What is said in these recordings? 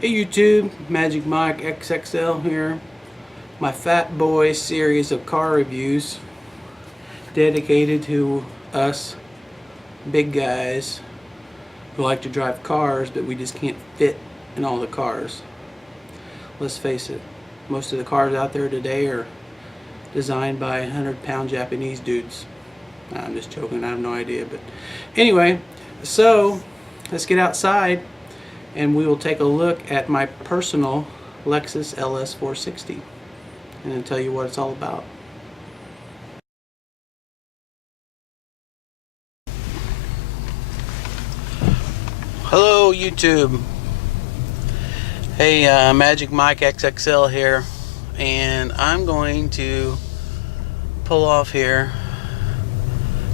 Hey YouTube, Magic Mike XXL here. My Fat Boy series of car reviews dedicated to us big guys who like to drive cars, but we just can't fit in all the cars. Let's face it, most of the cars out there today are designed by 100-pound Japanese dudes. I'm just joking, I have no idea, but anyway, so let's get outside and we will take a look at my personal Lexus LS460 and then tell you what it's all about. Hello YouTube. Hey, Magic Mike XXL here, and I'm going to pull off here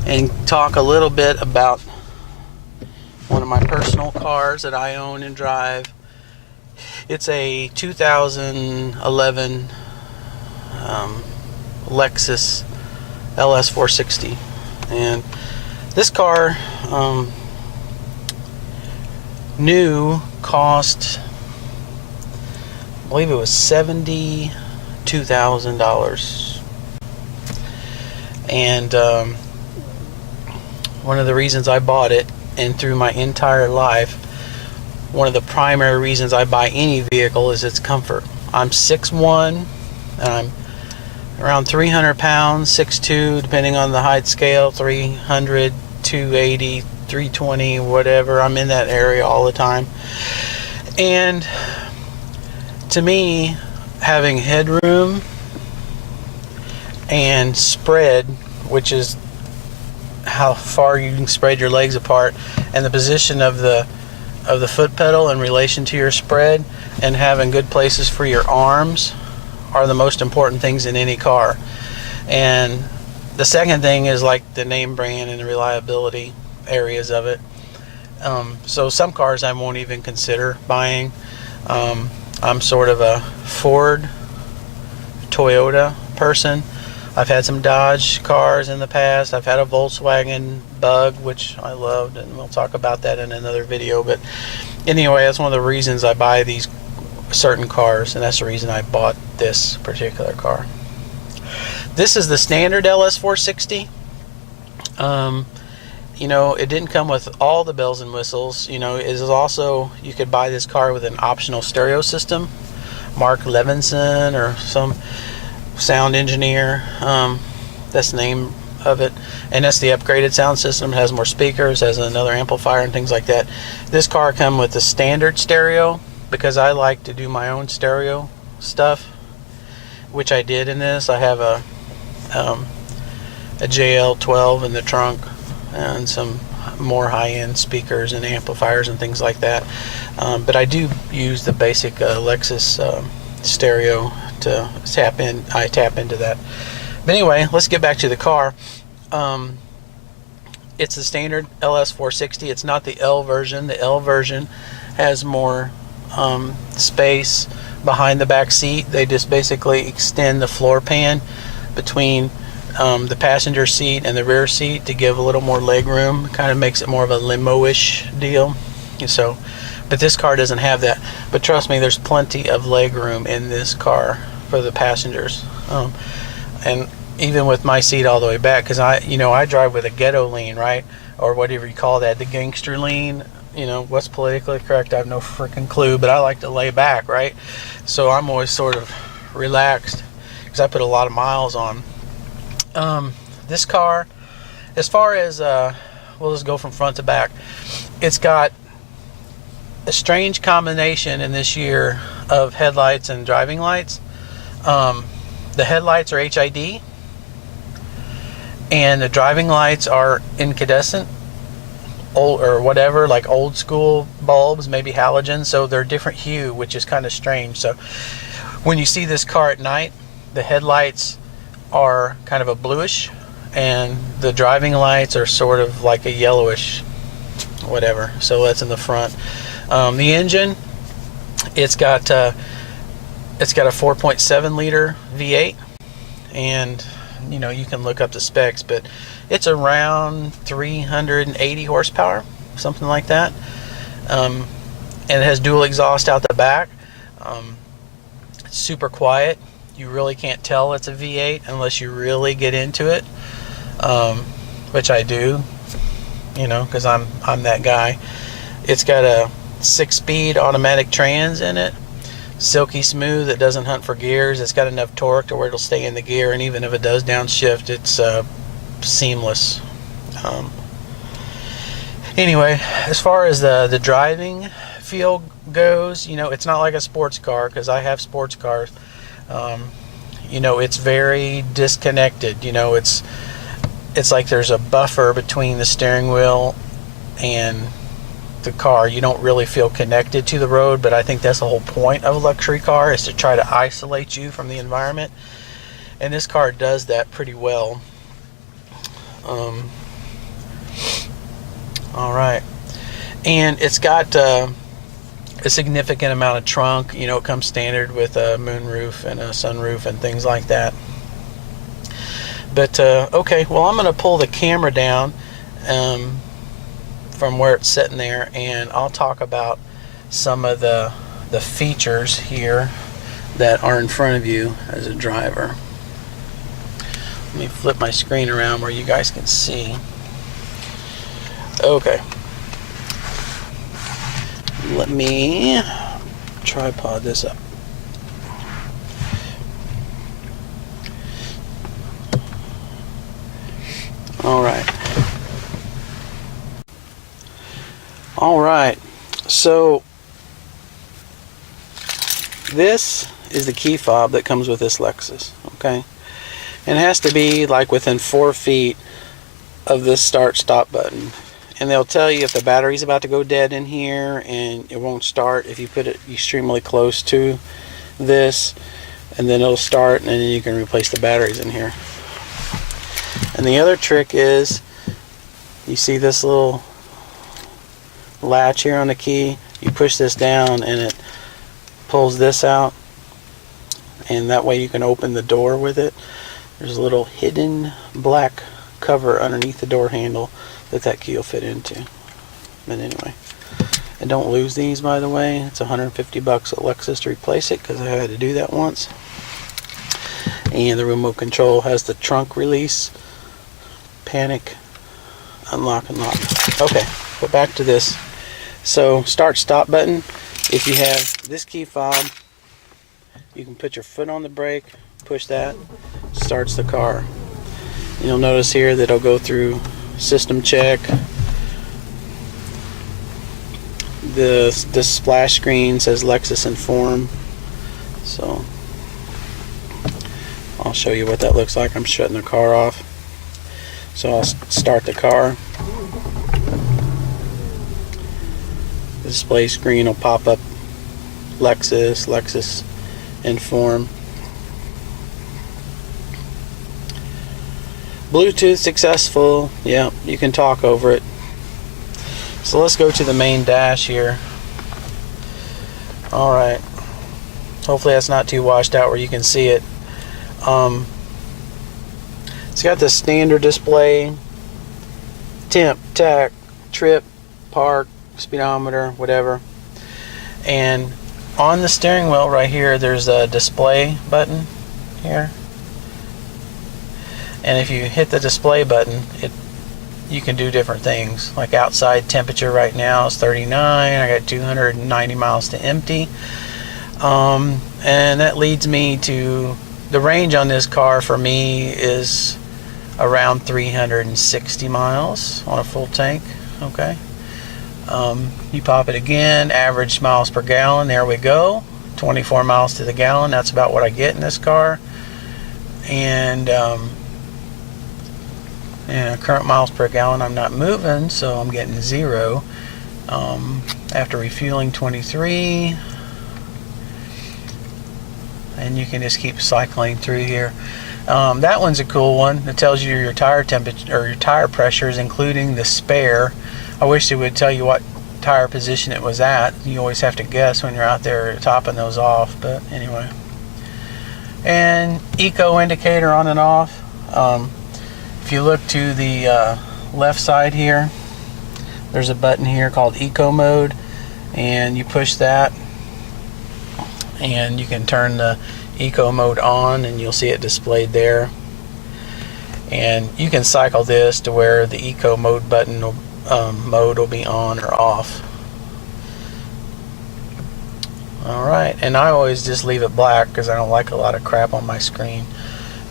and talk a little bit about one of my personal cars that I own and drive. It's a 2011 Lexus LS460, and this car new cost, I believe it was $72,000, and one of the reasons I bought it, and through my entire life, one of the primary reasons I buy any vehicle is its comfort. I'm 6'1", and I'm around 300 pounds, 6'2", depending on the height scale, 300, 280, 320, whatever. I'm in that area all the time. And to me, having headroom and spread, which is how far you can spread your legs apart, and the position of the foot pedal in relation to your spread, and having good places for your arms are the most important things in any car. And the second thing is like the name brand and the reliability areas of it. So some cars I won't even consider buying. I'm sort of a Ford, Toyota person. I've had some Dodge cars in the past. I've had a Volkswagen Bug, which I loved, and we'll talk about that in another video. But anyway, that's one of the reasons I buy these certain cars, and that's the reason I bought this particular car. This is the standard LS460. You know, it didn't come with all the bells and whistles. You know, it is also, you could buy this car with an optional stereo system. Mark Levinson or some sound engineer, that's the name of it, and that's the upgraded sound system. It has more speakers, has another amplifier and things like that. This car comes with the standard stereo because I like to do my own stereo stuff, which I did in this. I have a JL12 in the trunk and some more high-end speakers and amplifiers and things like that, but I do use the basic Lexus stereo to tap in. I tap into that. But anyway, let's get back to the car. It's the standard LS460. It's not the L version. The L version has more space behind the back seat. They just basically extend the floor pan between the passenger seat and the rear seat to give a little more leg room. Kind of makes it more of a limo-ish deal. So, but this car doesn't have that. But trust me, there's plenty of leg room in this car for the passengers. And even with my seat all the way back, because I drive with a ghetto lean, right? Or whatever you call that, the gangster lean. You know, what's politically correct, I have no freaking clue, but I like to lay back, right? So I'm always sort of relaxed because I put a lot of miles on. This car, as far as, we'll just go from front to back. It's got a strange combination in this year of headlights and driving lights. The headlights are HID, and the driving lights are incandescent, old or whatever, like old school bulbs, maybe halogen. So they're different hue, which is kind of strange. So when you see this car at night, the headlights are kind of a bluish, and the driving lights are sort of like a yellowish, whatever. So that's in the front. The engine, it's got a 4.7 liter V8, and you know, you can look up the specs, but it's around 380 horsepower, something like that. and it has dual exhaust out the back. It's super quiet. You really can't tell it's a V8 unless you really get into it, which I do, you know, because I'm that guy. It's got a 6-speed automatic trans in it, silky smooth. It doesn't hunt for gears. It's got enough torque to where it'll stay in the gear, and even if it does downshift, it's seamless. Anyway, as far as the driving feel goes, you know, it's not like a sports car, because I have sports cars. You know, it's very disconnected. You know, it's like there's a buffer between the steering wheel and the car. You don't really feel connected to the road, but I think that's the whole point of a luxury car, is to try to isolate you from the environment, and this car does that pretty well. All right, and it's got a significant amount of trunk. You know, it comes standard with a moonroof and a sunroof and things like that. But okay, well, I'm going to pull the camera down from where it's sitting there, and I'll talk about some of the features here that are in front of you as a driver. Let me flip my screen around where you guys can see. Okay, let me tripod this up. All right, so this is the key fob that comes with this Lexus, okay? And it has to be like within 4 feet of this start-stop button. And they'll tell you if the battery's about to go dead in here, and it won't start if you put it extremely close to this, and then it'll start, and then you can replace the batteries in here. And the other trick is, you see this little latch here on the key? You push this down and it pulls this out, and that way you can open the door with it. There's a little hidden black cover underneath the door handle that key will fit into. But anyway, and don't lose these, by the way. It's $150 at Lexus to replace it, because I had to do that once. And the remote control has the trunk release, panic, unlock and lock. Okay, but back to this. So start stop button, if you have this key fob, you can put your foot on the brake, push that, starts the car. You'll notice here that it'll go through system check. The splash screen says Lexus Inform, so I'll show you what that looks like. I'm shutting the car off, so I'll start the car. The display screen will pop up Lexus Inform. Bluetooth successful. Yeah, you can talk over it. So let's go to the main dash here. Alright, hopefully that's not too washed out where you can see it. It's got the standard display, temp, tach, trip, park, speedometer, whatever. And on the steering wheel right here, there's a display button here. And if you hit the display button, you can do different things. Like outside temperature right now is 39. I got 290 miles to empty. And that leads me to the range on this car for me is around 360 miles on a full tank. Okay. You pop it again, average miles per gallon. There we go. 24 miles to the gallon. That's about what I get in this car. And current miles per gallon, I'm not moving, so I'm getting 0. After refueling, 23. And you can just keep cycling through here. That one's a cool one. It tells you your tire temperature or your tire pressures, including the spare. I wish it would tell you what tire position it was at. You always have to guess when you're out there topping those off, but anyway. And eco indicator on and off. If you look to the left side here, there's a button here called Eco Mode, and you push that, and you can turn the eco mode on, and you'll see it displayed there. And you can cycle this to where the eco mode button mode will be on or off. Alright, and I always just leave it black because I don't like a lot of crap on my screen.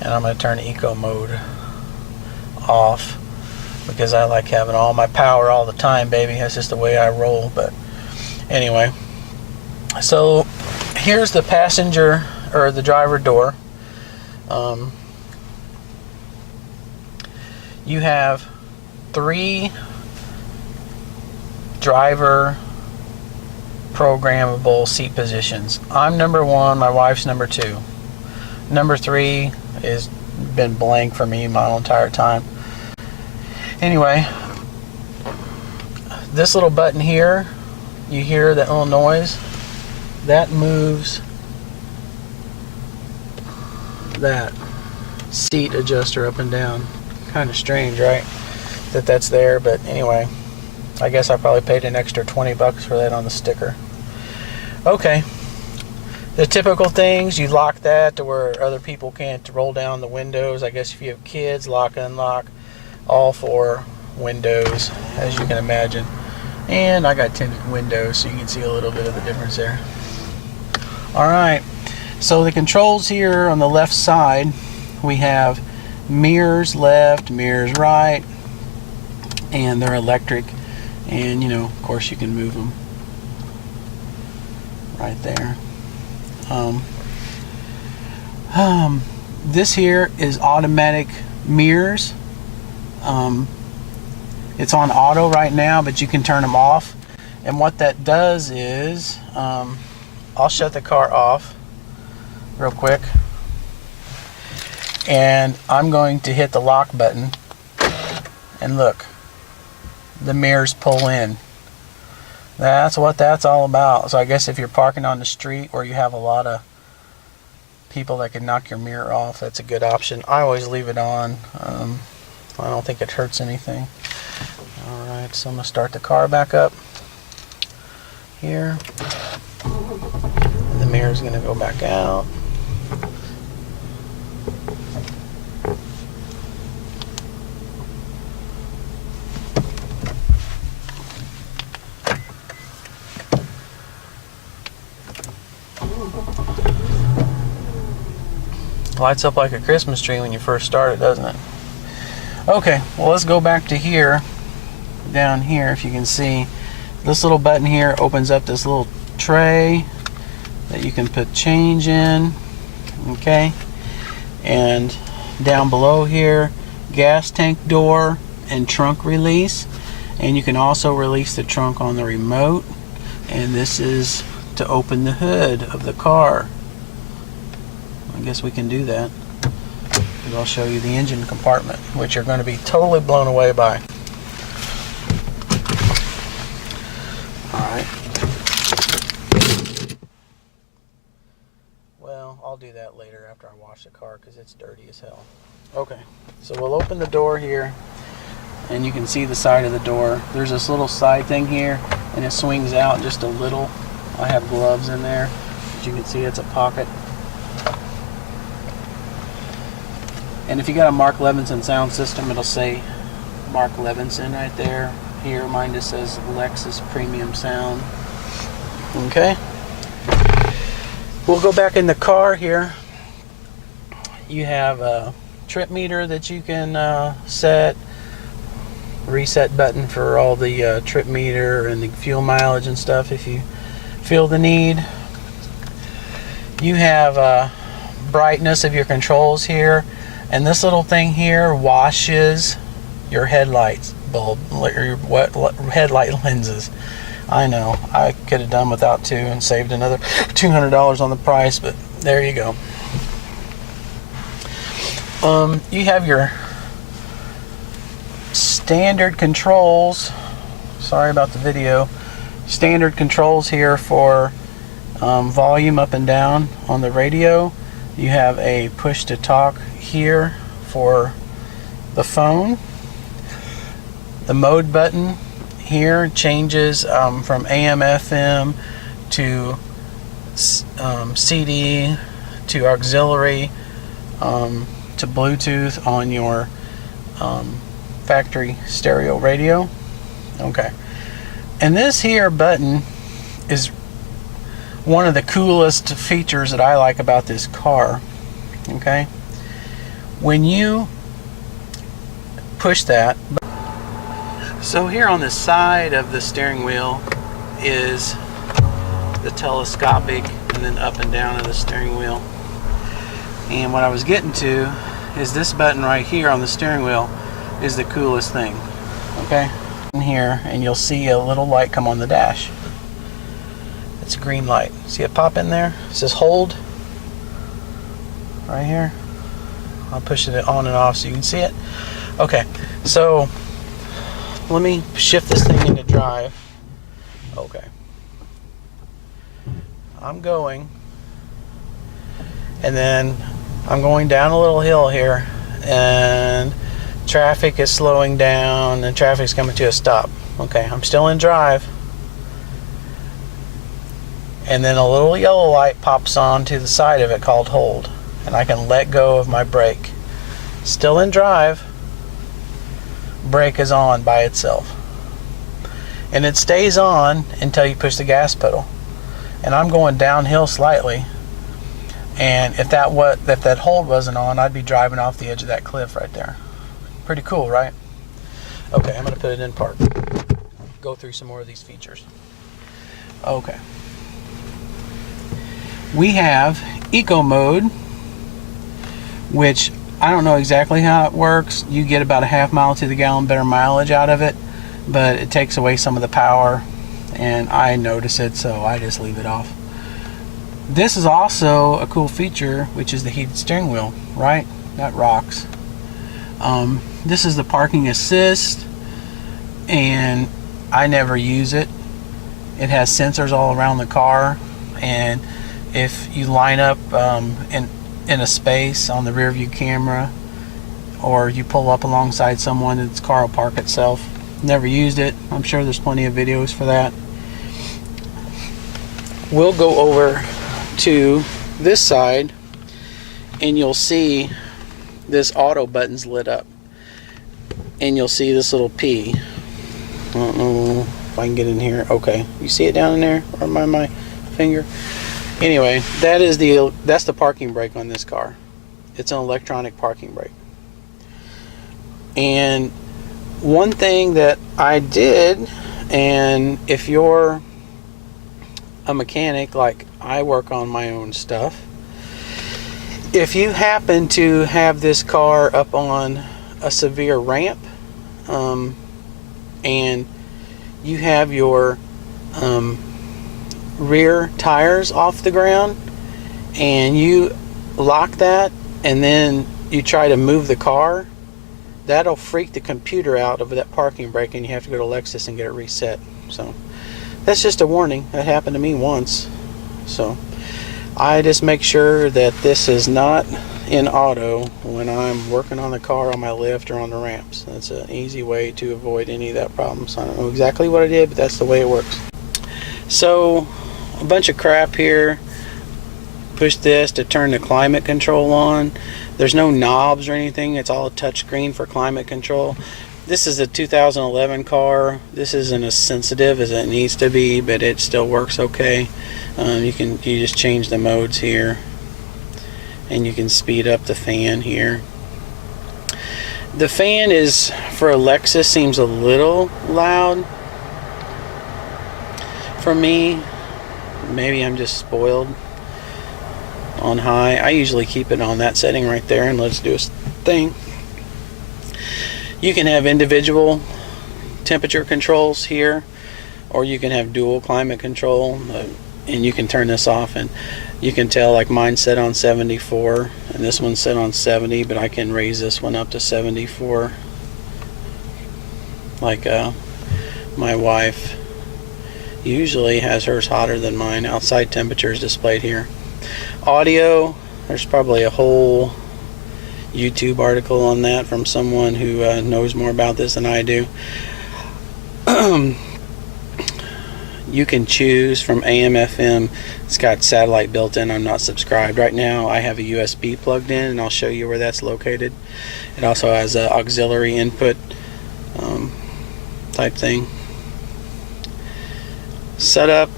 And I'm going to turn eco mode off because I like having all my power all the time, baby. That's just the way I roll. But anyway, so here's the passenger or the driver door. You have 3 driver programmable seat positions. I'm number 1, my wife's number 2. Number 3 has been blank for me my whole entire time. Anyway, this little button here, you hear that little noise? That moves that seat adjuster up and down. Kind of strange, right? That's there, but anyway, I guess I probably paid an extra 20 bucks for that on the sticker. Okay, the typical things, you lock that to where other people can't roll down the windows. I guess if you have kids, lock, unlock, all 4 windows, as you can imagine. And I got tinted windows, so you can see a little bit of the difference there. Alright, so the controls here on the left side, we have mirrors left, mirrors right, and they're electric, and you know, of course you can move them right there. This here is automatic mirrors. It's on auto right now, but you can turn them off, and what that does is I'll shut the car off real quick, and I'm going to hit the lock button, and look, the mirrors pull in. That's what that's all about. So I guess if you're parking on the street where you have a lot of people that can knock your mirror off, that's a good option. I always leave it on. I don't think it hurts anything. Alright, so I'm going to start the car back up here. And the mirror's going to go back out. Lights up like a Christmas tree when you first start it, doesn't it? Okay, well, let's go back to here. Down here, if you can see, this little button here opens up this little tray that you can put change in. Okay, and down below here, gas tank door and trunk release, and you can also release the trunk on the remote. And this is to open the hood of the car. I guess we can do that. And I'll show you the engine compartment, which you're going to be totally blown away by. Alright. Well, I'll do that later after I wash the car because it's dirty as hell. Okay, so we'll open the door here, and you can see the side of the door. There's this little side thing here, and it swings out just a little. I have gloves in there. As you can see, it's a pocket. And if you got a Mark Levinson sound system, it'll say Mark Levinson right there. Here, mine just says Lexus Premium Sound. Okay. We'll go back in the car here. You have a trip meter that you can set. Reset button for all the trip meter and the fuel mileage and stuff if you feel the need. You have brightness of your controls here. And this little thing here washes your headlights bulb, or your headlight lenses. I know, I could have done without 2 and saved another $200 on the price, but there you go. You have your standard controls. Sorry about the video. Standard controls here for volume up and down on the radio. You have a push to talk here for the phone. The mode button here changes from AM, FM to CD to auxiliary to Bluetooth on your factory stereo radio. Okay, and this here button is one of the coolest features that I like about this car. Okay, when you push that, so here on the side of the steering wheel is the telescopic and then up and down of the steering wheel. And what I was getting to is this button right here on the steering wheel is the coolest thing. Okay, in here, and you'll see a little light come on the dash. It's a green light. See it pop in there? It says hold right here. I'll push it on and off so you can see it. Okay, so let me shift this thing into drive. Okay, I'm going, and then I'm going down a little hill here, and traffic is slowing down and traffic's coming to a stop. Okay, I'm still in drive, and then a little yellow light pops on to the side of it called hold, and I can let go of my brake. Still in drive, brake is on by itself, and it stays on until you push the gas pedal. And I'm going downhill slightly, and if that hold wasn't on, I'd be driving off the edge of that cliff right there. Pretty cool, right? Okay, I'm going to put it in park. Go through some more of these features. Okay, we have eco mode, which I don't know exactly how it works. You get about a half mile to the gallon better mileage out of it, but it takes away some of the power, and I notice it, so I just leave it off. This is also a cool feature, which is the heated steering wheel, right? That rocks. This is the parking assist, and I never use it. It has sensors all around the car, and if you line up in a space on the rear view camera, or you pull up alongside someone, its car will park itself. Never used it. I'm sure there's plenty of videos for that. We'll go over to this side, and you'll see this auto button's lit up, and you'll see this little P. I don't know if I can get in here. Okay, you see it down in there, or my finger? Anyway, that's the parking brake on this car. It's an electronic parking brake. And one thing that I did, and if you're a mechanic like I work on my own stuff, if you happen to have this car up on a severe ramp, and you have your rear tires off the ground, and you lock that, and then you try to move the car, that'll freak the computer out of that parking brake, and you have to go to Lexus and get it reset. So that's just a warning. That happened to me once. So I just make sure that this is not in auto when I'm working on the car on my lift or on the ramps. That's an easy way to avoid any of that problem. So I don't know exactly what I did, but that's the way it works. So a bunch of crap here. Push this to turn the climate control on. There's no knobs or anything. It's all a touch screen for climate control. This is a 2011 car. This isn't as sensitive as it needs to be, but it still works okay. You just change the modes here, and you can speed up the fan here. The fan is, for a Lexus, seems a little loud for me. Maybe I'm just spoiled on high. I usually keep it on that setting right there and let's do a thing. You can have individual temperature controls here, or you can have dual climate control, and you can turn this off, and you can tell, like mine's set on 74 and this one's set on 70, but I can raise this one up to 74. Like my wife usually has hers hotter than mine. Outside temperature is displayed here. Audio, there's probably a whole YouTube article on that from someone who knows more about this than I do. You can choose from AM, FM. It's got satellite built in. I'm not subscribed. Right now I have a USB plugged in, and I'll show you where that's located. It also has an auxiliary input type thing. Setup,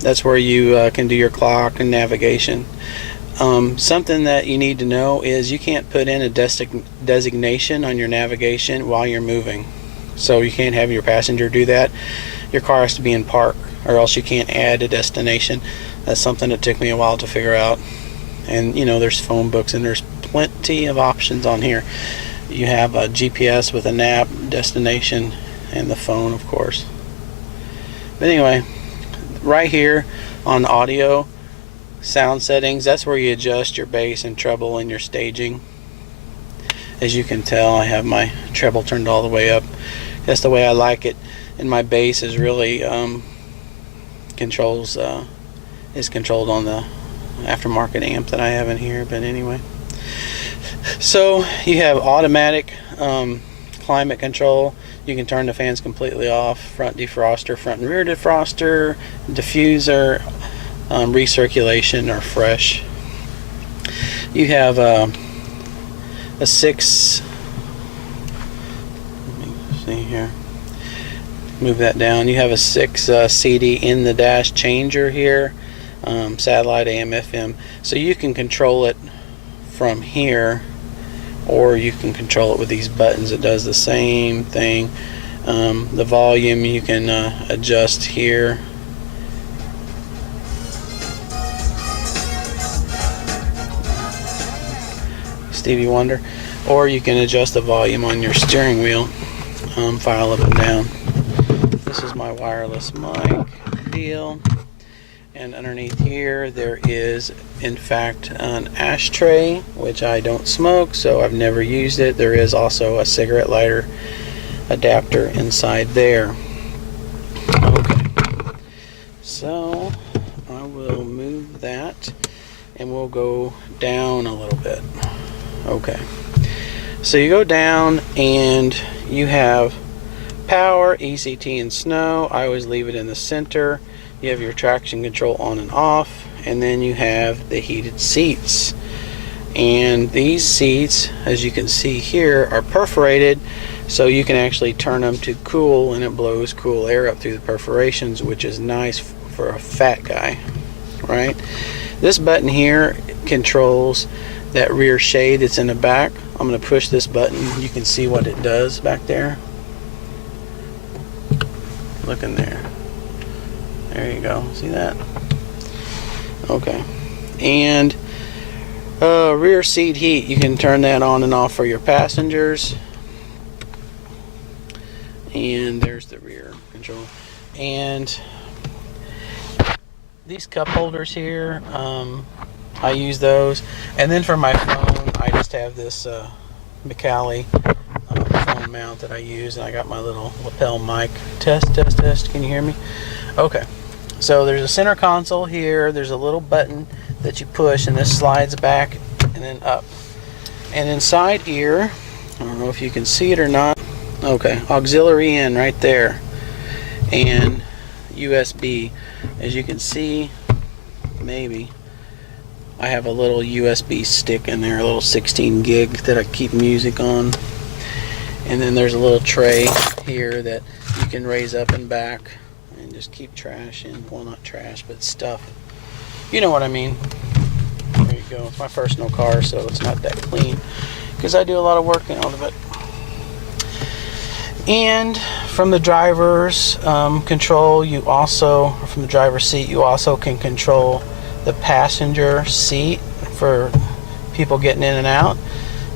that's where you can do your clock and navigation. Something that you need to know is you can't put in a designation on your navigation while you're moving. So you can't have your passenger do that. Your car has to be in park, or else you can't add a destination. That's something that took me a while to figure out. And you know, there's phone books and there's plenty of options on here. You have a GPS with a nav, destination, and the phone, of course. But anyway, right here on audio sound settings, that's where you adjust your bass and treble and your staging. As you can tell, I have my treble turned all the way up. That's the way I like it. And my bass is really controlled on the aftermarket amp that I have in here. But anyway, so you have automatic climate control. You can turn the fans completely off, front defroster, front and rear defroster, diffuser, recirculation or fresh. You have a 6, let me see here, move that down. You have a 6 CD in the dash changer here, satellite, AM, FM. So you can control it from here, or you can control it with these buttons. It does the same thing. The volume you can adjust here. Stevie Wonder. Or you can adjust the volume on your steering wheel, file up and down. This is my wireless mic deal. And underneath here there is in fact an ashtray, which I don't smoke, so I've never used it. There is also a cigarette lighter adapter inside there. Okay, so I will move that and we'll go down a little bit. Okay, so you go down and you have power, ECT, and snow. I always leave it in the center. You have your traction control on and off, and then you have the heated seats. And these seats, as you can see here, are perforated, so you can actually turn them to cool, and it blows cool air up through the perforations, which is nice for a fat guy, right? This button here controls that rear shade that's in the back. I'm going to push this button. You can see what it does back there. Look in there. There you go. See that? Okay. And rear seat heat, you can turn that on and off for your passengers. And there's the rear control. And these cup holders here, I use those. And then for my phone, I just have this McCallie phone mount that I use, and I got my little lapel mic. Test, test, test. Can you hear me? Okay. So there's a center console here. There's a little button that you push, and this slides back and then up. And inside here, I don't know if you can see it or not. Okay, auxiliary in right there, and USB. As you can see, maybe I have a little USB stick in there, a little 16 gig that I keep music on. And then there's a little tray here that you can raise up and back and just keep trash in. Well, not trash, but stuff. You know what I mean. There you go. It's my personal car, so it's not that clean because I do a lot of work out of it. And from the driver's control, you also, from the driver's seat, you also can control the passenger seat for people getting in and out,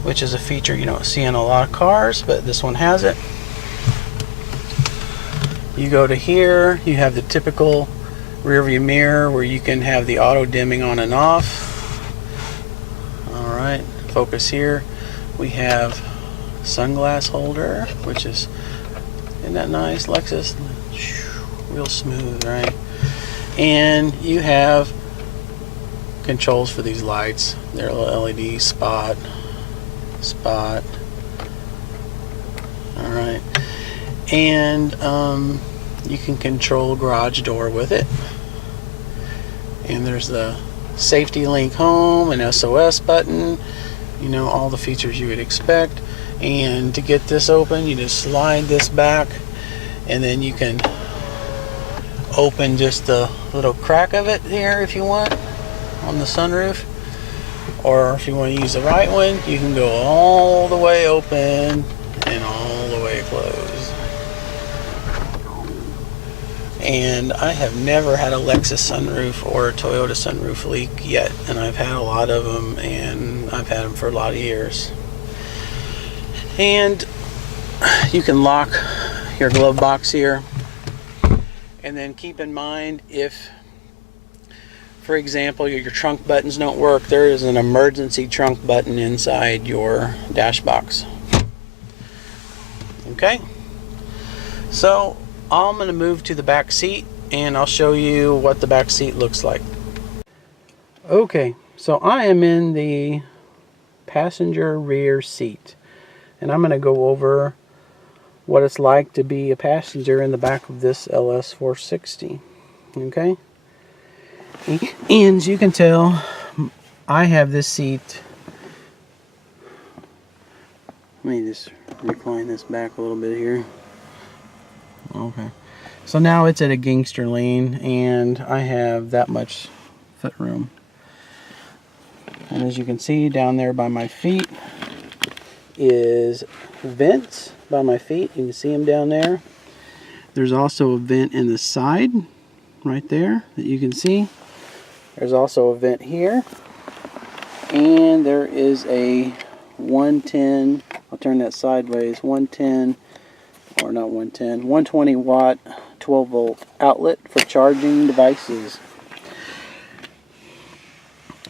which is a feature you don't see in a lot of cars, but this one has it. You go to here, you have the typical rear view mirror where you can have the auto dimming on and off. Alright, focus here. We have sunglass holder, which is, isn't that nice? Lexus, real smooth, right? And you have controls for these lights. They're a little LED spot. Alright. And you can control garage door with it. And there's the safety link home and SOS button, you know, all the features you would expect. And to get this open, you just slide this back, and then you can open just the little crack of it here if you want on the sunroof. Or if you want to use the right one, you can go all the way open and all the way closed. And I have never had a Lexus sunroof or a Toyota sunroof leak yet, and I've had a lot of them, and I've had them for a lot of years. And you can lock your glove box here, and then keep in mind, if for example your trunk buttons don't work, there is an emergency trunk button inside your dash box. Okay, so I'm going to move to the back seat and I'll show you what the back seat looks like. Okay, so I am in the passenger rear seat, and I'm going to go over what it's like to be a passenger in the back of this LS460. Okay, and as you can tell, I have this seat. Let me just recline this back a little bit here. Okay, so now it's at a gangster lean, and I have that much foot room. And as you can see, down there by my feet is vents by my feet. You can see them down there. There's also a vent in the side right there that you can see. There's also a vent here, and there is a 110, I'll turn that sideways, 110, or not 110, 120 watt 12 volt outlet for charging devices.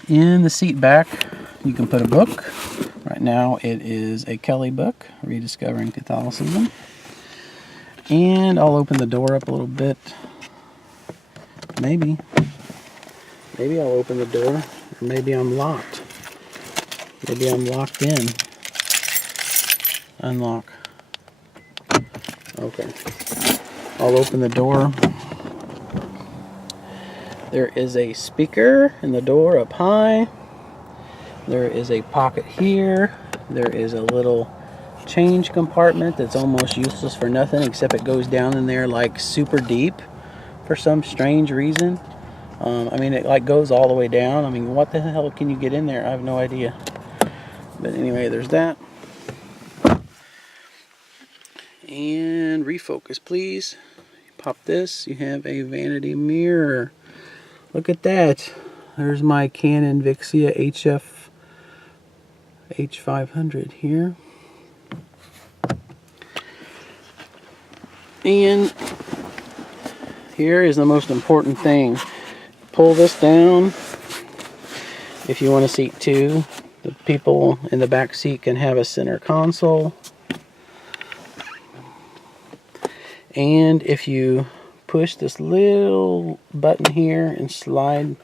In the seat back, you can put a book. Right now it is a Kelly book, Rediscovering Catholicism. And I'll open the door up a little bit. Maybe I'll open the door, or maybe I'm locked. Maybe I'm locked in. Unlock. Okay. I'll open the door. There is a speaker in the door up high. There is a pocket here. There is a little change compartment that's almost useless for nothing, except it goes down in there like super deep for some strange reason. I mean, it like goes all the way down. I mean, what the hell can you get in there? I have no idea. But anyway, there's that. And refocus, please. Pop this. You have a vanity mirror. Look at that. There's my Canon Vixia H500 here. And here is the most important thing. Pull this down if you want a seat two. The people in the back seat can have a center console. And if you push this little button here and slide,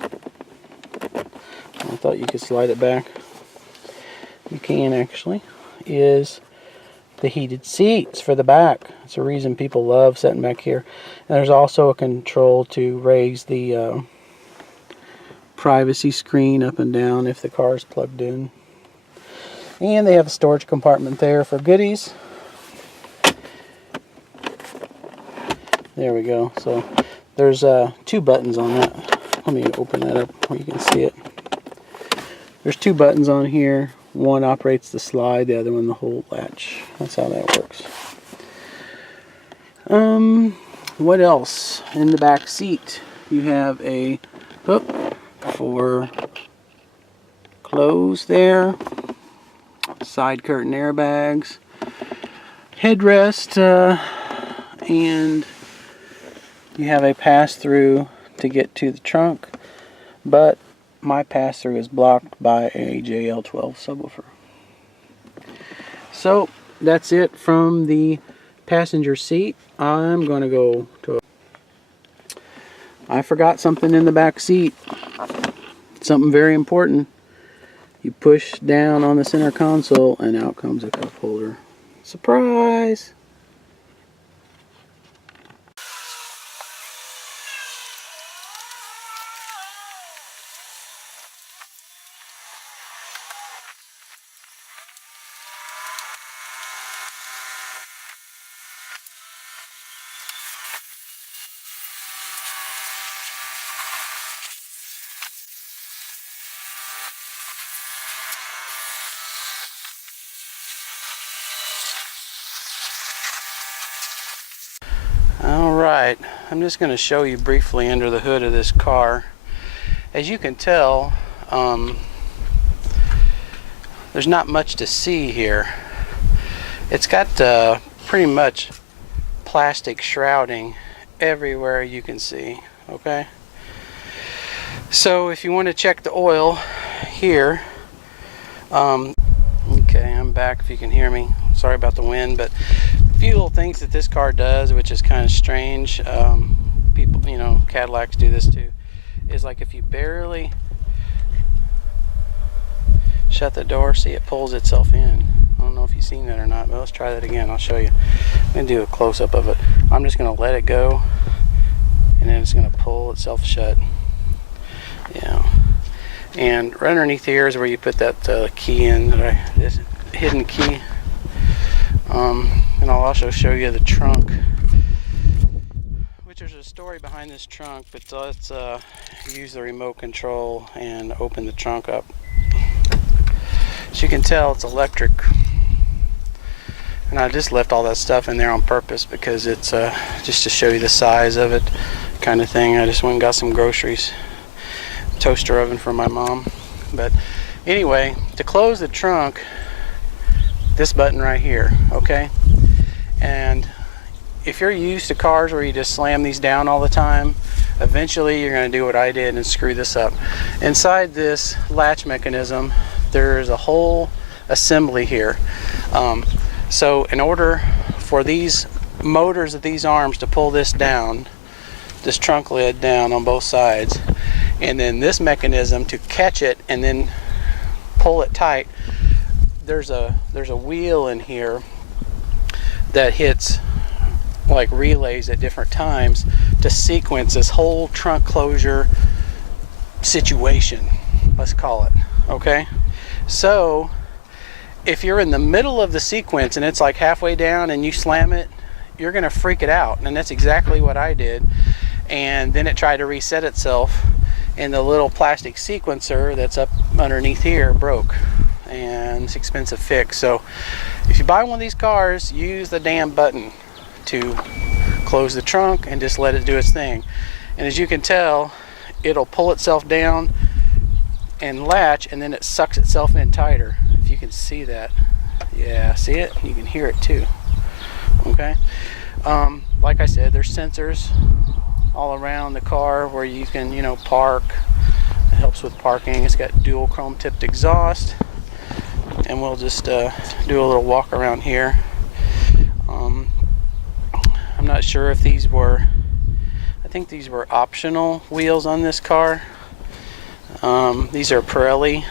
I thought you could slide it back. You can actually. Is the heated seats for the back. It's a reason people love sitting back here. And there's also a control to raise the privacy screen up and down if the car is plugged in. And they have a storage compartment there for goodies. There we go. So there's two buttons on that. Let me open that up where you can see it. There's two buttons on here. One operates the slide, the other one the whole latch. That's how that works. What else? In the back seat, you have a hook for clothes there, side curtain airbags, headrest, and you have a pass-through to get to the trunk, but my pass-through is blocked by a JL12 subwoofer. So that's it from the passenger seat. I'm going to go to I forgot something in the back seat. Something very important. You push down on the center console and out comes a cup holder. Surprise! I'm just going to show you briefly under the hood of this car. As you can tell, there's not much to see here. It's got pretty much plastic shrouding everywhere you can see. Okay, so if you want to check the oil here, okay, I'm back if you can hear me. Sorry about the wind, but a few little things that this car does, which is kind of strange, people, you know, Cadillacs do this too, is like if you barely shut the door, see, it pulls itself in. I don't know if you've seen that or not, but let's try that again. I'll show you. I'm going to do a close-up of it. I'm just going to let it go, and then it's going to pull itself shut. Yeah. And right underneath here is where you put that key in, this hidden key. And I'll also show you the trunk, which there's a story behind this trunk, but let's use the remote control and open the trunk up. As you can tell, it's electric. And I just left all that stuff in there on purpose because it's just to show you the size of it, kind of thing. I just went and got some groceries. Toaster oven for my mom. But anyway, to close the trunk, this button right here, okay? And if you're used to cars where you just slam these down all the time, eventually you're going to do what I did and screw this up. Inside this latch mechanism, there's a whole assembly here. So in order for these motors of these arms to pull this down, this trunk lid down on both sides, and then this mechanism to catch it and then pull it tight, there's a wheel in here that hits like relays at different times to sequence this whole trunk closure situation, let's call it. Okay, so if you're in the middle of the sequence and it's like halfway down and you slam it, you're gonna freak it out, and that's exactly what I did. And then it tried to reset itself, and the little plastic sequencer that's up underneath here broke, and it's an expensive fix. So if you buy one of these cars, use the damn button to close the trunk and just let it do its thing. And as you can tell, it'll pull itself down and latch, and then it sucks itself in tighter. If you can see that, yeah, see it? You can hear it too. Okay, like I said, there's sensors all around the car where you can, you know, park. It helps with parking. It's got dual chrome tipped exhaust, and we'll just do a little walk around here. I'm not sure if these were, I think these were optional wheels on this car. These are Pirelli,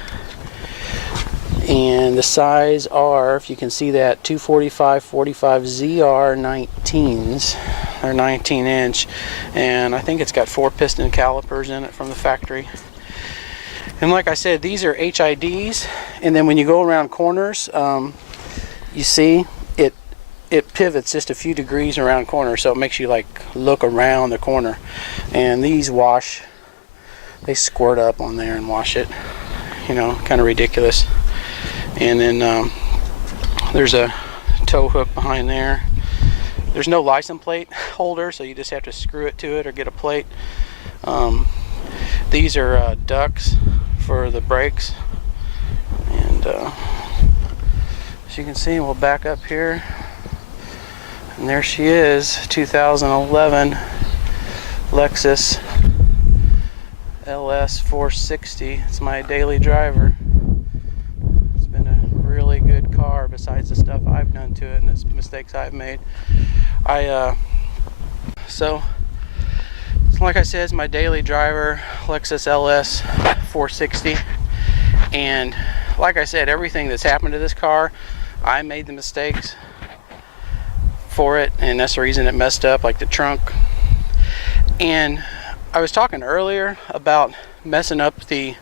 and the size are, if you can see that, 245/45 ZR19s. They're 19-inch, and I think it's got 4 piston calipers in it from the factory. And like I said, these are HIDs, and then when you go around corners, you see it pivots just a few degrees around corners, so it makes you like look around the corner. And these wash, they squirt up on there and wash it, you know, kind of ridiculous. And then there's a tow hook behind there. There's no license plate holder, so you just have to screw it to it or get a plate. These are ducts for the brakes. And as you can see, we'll back up here. And there she is, 2011 Lexus LS460. It's my daily driver. It's been a really good car besides the stuff I've done to it and the mistakes I've made. So like I said, it's my daily driver, Lexus LS460. And like I said, everything that's happened to this car, I made the mistakes for it, and that's the reason it messed up, like the trunk. And I was talking earlier about messing up the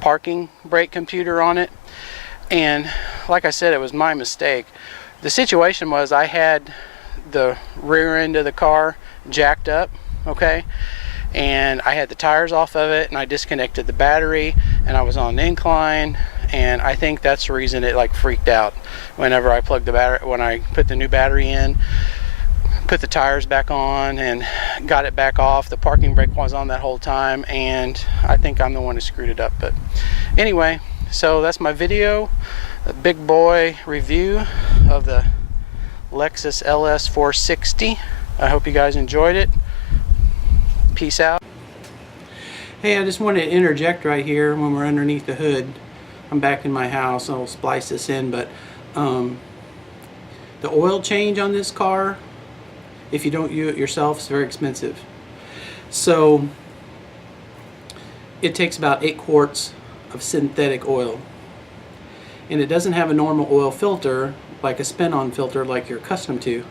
parking brake computer on it, and like I said, it was my mistake. The situation was I had the rear end of the car jacked up, okay, and I had the tires off of it, and I disconnected the battery, and I was on an incline, and I think that's the reason it like freaked out whenever I plugged the battery, when I put the new battery in. put the tires back on and got it back off. The parking brake was on that whole time, and I think I'm the one who screwed it up. But anyway, so that's my video, a big boy review of the Lexus LS460. I hope you guys enjoyed it. Peace out. Hey, I just wanted to interject right here when we're underneath the hood. I'm back in my house. I'll splice this in, but the oil change on this car, if you don't do it yourself, is very expensive. So it takes about 8 quarts of synthetic oil, and it doesn't have a normal oil filter like a spin-on filter like you're accustomed to.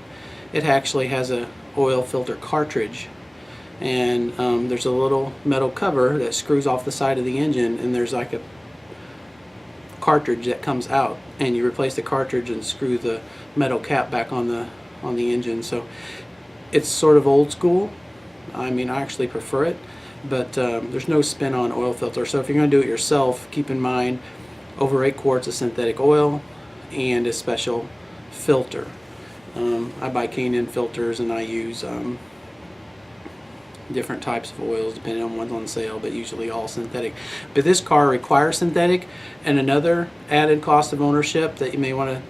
It actually has a oil filter cartridge, and there's a little metal cover that screws off the side of the engine, and there's like a cartridge that comes out, and you replace the cartridge and screw the metal cap back on the engine. So it's sort of old school. I mean, I actually prefer it, but there's no spin-on oil filter. So if you're going to do it yourself, keep in mind over 8 quarts of synthetic oil and a special filter. I buy K&N filters, and I use different types of oils depending on what's on sale, but usually all synthetic. But this car requires synthetic, and another added cost of ownership that you may want to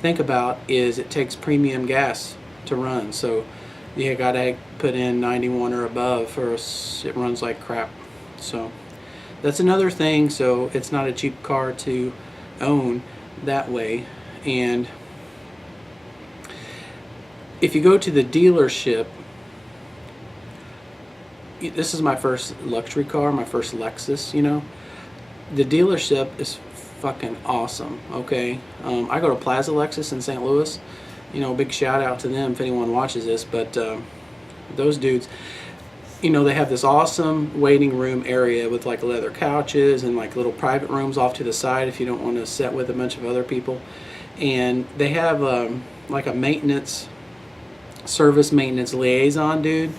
think about is it takes premium gas to run. So you gotta put in 91 or above, or it runs like crap. So that's another thing. So it's not a cheap car to own that way. And if you go to the dealership, this is my first luxury car, my first Lexus, you know. The dealership is fucking awesome, okay? I go to Plaza Lexus in St. Louis. You know, big shout out to them if anyone watches this, but those dudes, you know, they have this awesome waiting room area with like leather couches and like little private rooms off to the side if you don't want to sit with a bunch of other people. And they have like a service maintenance liaison dude,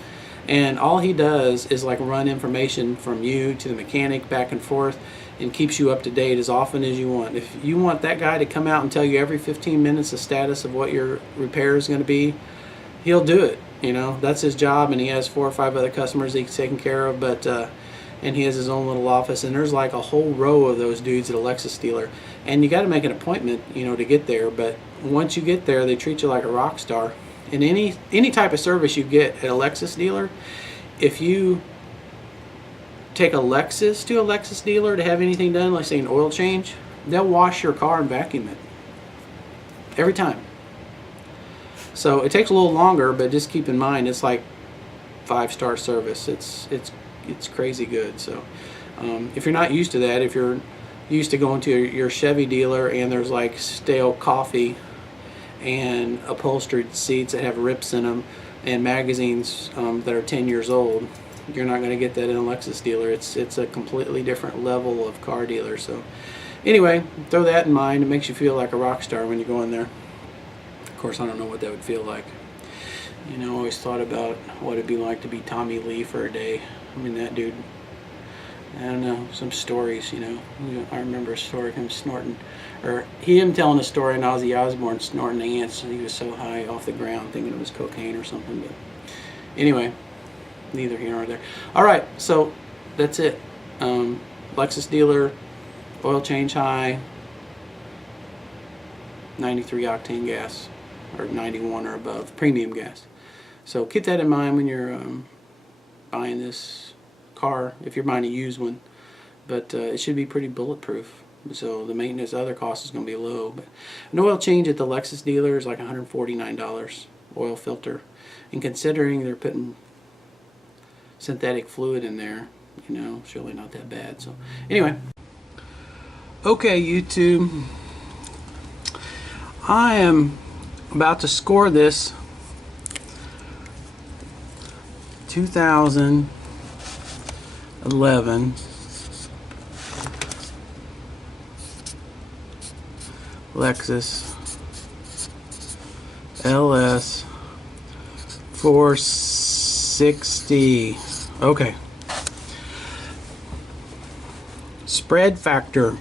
and all he does is like run information from you to the mechanic back and forth, and keeps you up to date as often as you want. If you want that guy to come out and tell you every 15 minutes the status of what your repair is going to be, he'll do it. You know, that's his job, and he has 4 or 5 other customers he's taking care of, but and he has his own little office, and there's like a whole row of those dudes at a Lexus dealer, and you got to make an appointment, you know, to get there. But once you get there, they treat you like a rock star. And any type of service you get at a Lexus dealer, if you take a Lexus to a Lexus dealer to have anything done, like say an oil change, they'll wash your car and vacuum it every time. So it takes a little longer, but just keep in mind it's like 5-star service. It's crazy good. So if you're not used to that, if you're used to going to your Chevy dealer and there's like stale coffee and upholstered seats that have rips in them and magazines that are 10 years old, you're not going to get that in a Lexus dealer. It's a completely different level of car dealer. So anyway, throw that in mind. It makes you feel like a rock star when you go in there. Of course, I don't know what that would feel like. You know, I always thought about what it'd be like to be Tommy Lee for a day. I mean, that dude, I don't know, some stories, you know. I remember a story of him snorting, or him telling a story on Ozzy Osbourne snorting ants, and he was so high off the ground thinking it was cocaine or something. But anyway, neither here nor there. Alright, so that's it. Lexus dealer, oil change high, 93 octane gas, or 91 or above, premium gas. So keep that in mind when you're buying this car, if you're buying a used one. But it should be pretty bulletproof, so the maintenance other cost is going to be low. But an oil change at the Lexus dealer is like $149, oil filter, and considering they're putting synthetic fluid in there, you know, it's really not that bad. So anyway, okay, YouTube, I am about to score this 2011 Lexus LS460. Okay. Spread factor.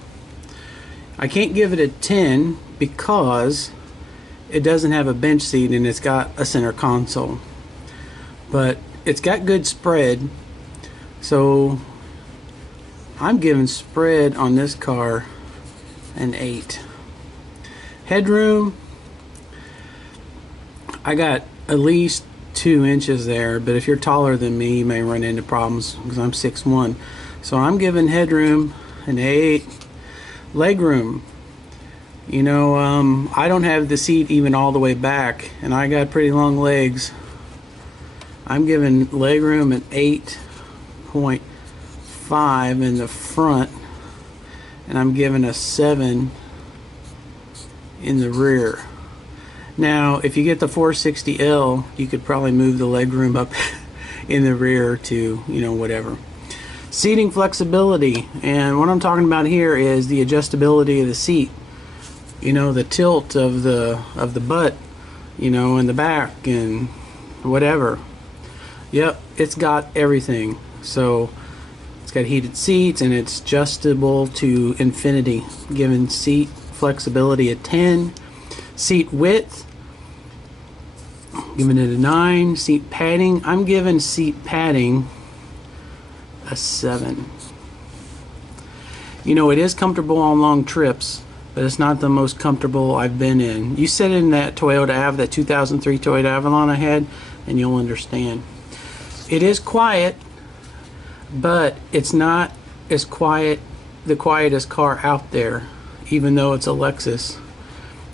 I can't give it a 10 because it doesn't have a bench seat and it's got a center console, but it's got good spread. So I'm giving spread on this car an 8. Headroom, I got at least 2 inches there, but if you're taller than me, you may run into problems because I'm 6'1". So I'm giving headroom an 8. Legroom, you know, I don't have the seat even all the way back, and I got pretty long legs. I'm giving legroom an 8.5 in the front, and I'm giving a 7 in the rear. Now, if you get the 460L, you could probably move the legroom up in the rear to, you know, whatever. Seating flexibility, and what I'm talking about here is the adjustability of the seat. You know, the tilt of the butt, you know, in the back and whatever. Yep, it's got everything. So it's got heated seats and it's adjustable to infinity, giving seat flexibility a 10. Seat width, giving it a 9. Seat padding, I'm giving seat padding a 7. You know, it is comfortable on long trips, but it's not the most comfortable I've been in. You sit in that Toyota that 2003 Toyota Avalon I had, and you'll understand. It is quiet, but it's not as quiet, the quietest car out there, even though it's a Lexus.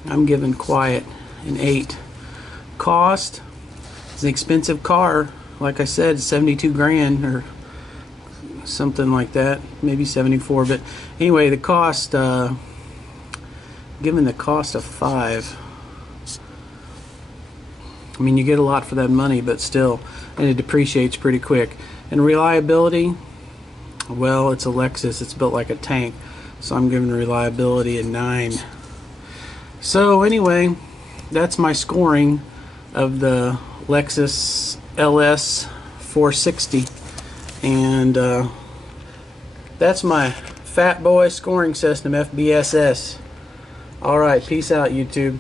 I'm giving quiet an 8. Cost, it's an expensive car. Like I said, 72 grand or something like that, maybe 74. But anyway, the cost, given the cost of 5, I mean, you get a lot for that money, but still, and it depreciates pretty quick. And reliability, well, it's a Lexus, it's built like a tank, so I'm giving reliability a 9. So anyway, that's my scoring of the Lexus LS460, and that's my fat boy scoring system, FBSS. Alright, peace out, YouTube.